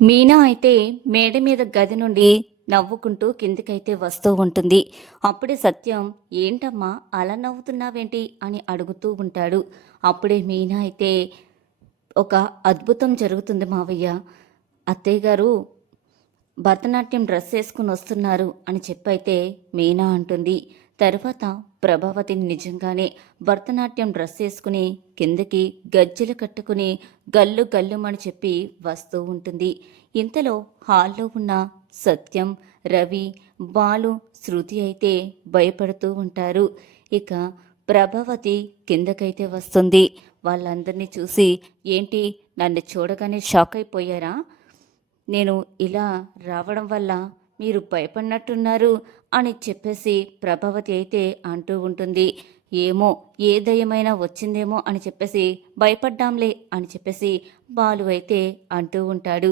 మీనా అయితే మేడ మీద గది నుండి నవ్వుకుంటూ కిందికైతే వస్తూ ఉంటుంది. అప్పుడే సత్యం, ఏంటమ్మా అలా నవ్వుతున్నావేంటి అని అడుగుతూ ఉంటాడు. అప్పుడే మీనా అయితే, ఒక అద్భుతం జరుగుతుంది మావయ్య. అత్తయ్య గారు భరతనాట్యం డ్రెస్ వేసుకుని వస్తున్నారు అని చెప్పైతే మీనా అంటుంది. తర్వాత ప్రభావతి నిజంగానే భరతనాట్యం డ్రెస్ వేసుకుని కిందకి గజ్జెలు కట్టుకుని గల్లు గల్లుమని చెప్పి వస్తూ ఉంటుంది. ఇంతలో హాల్లో ఉన్న సత్యం, రవి, బాలు, శృతి అయితే భయపడుతూ ఉంటారు. ఇక ప్రభావతి కిందకైతే వస్తుంది. వాళ్ళందరినీ చూసి, ఏంటి నన్ను చూడగానే షాక్ అయిపోయారా? నేను ఇలా రావడం వల్ల మీరు భయపడినట్టున్నారు అని చెప్పేసి ప్రభావతి అయితే అంటూ ఉంటుంది. ఏమో ఏ దయ్యమైనా వచ్చిందేమో అని చెప్పేసి భయపడ్డాంలే అని చెప్పేసి బాలు అయితే అంటూ ఉంటాడు.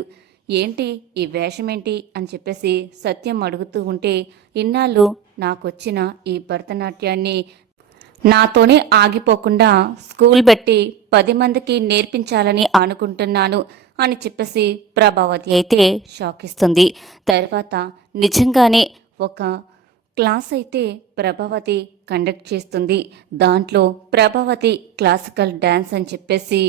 ఏంటి ఈ వేషం ఏంటి అని చెప్పేసి సత్యం అడుగుతూ ఉంటే, ఇన్నాళ్ళు నాకొచ్చిన ఈ భరతనాట్యాన్ని నాతోనే ఆగిపోకుండా స్కూల్ పెట్టి 10 మందికి నేర్పించాలని అనుకుంటున్నాను అని చెప్పేసి ప్రభావతి అయితే షాక్ ఇస్తుంది. తర్వాత నిజంగానే ఒక క్లాస్ అయితే ప్రభావతి కండక్ట్ చేస్తుంది. దాంట్లో ప్రభావతి క్లాసికల్ డ్యాన్స్ అని చెప్పేసి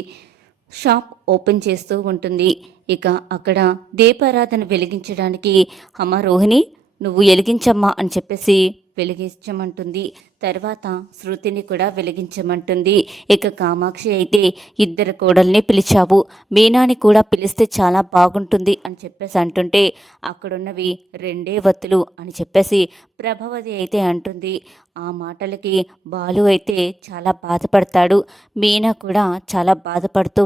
షాప్ ఓపెన్ చేస్తూ ఉంటుంది. ఇక అక్కడ దీపారాధన వెలిగించడానికి, అమ్మ రోహిణి నువ్వు వెలిగించమ్మా అని చెప్పేసి వెలిగించమంటుంది. తర్వాత శృతిని కూడా వెలిగించమంటుంది. ఇక కామాక్షి అయితే, ఇద్దరు కోడల్ని పిలిచావు, మీనాని కూడా పిలిస్తే చాలా బాగుంటుంది అని చెప్పేసి అంటుంటే, అక్కడున్నవి రెండే వత్తులు అని చెప్పేసి ప్రభావతి అయితే అంటుంది. ఆ మాటలకి బాలు అయితే చాలా బాధపడతాడు. మీనా కూడా చాలా బాధపడుతూ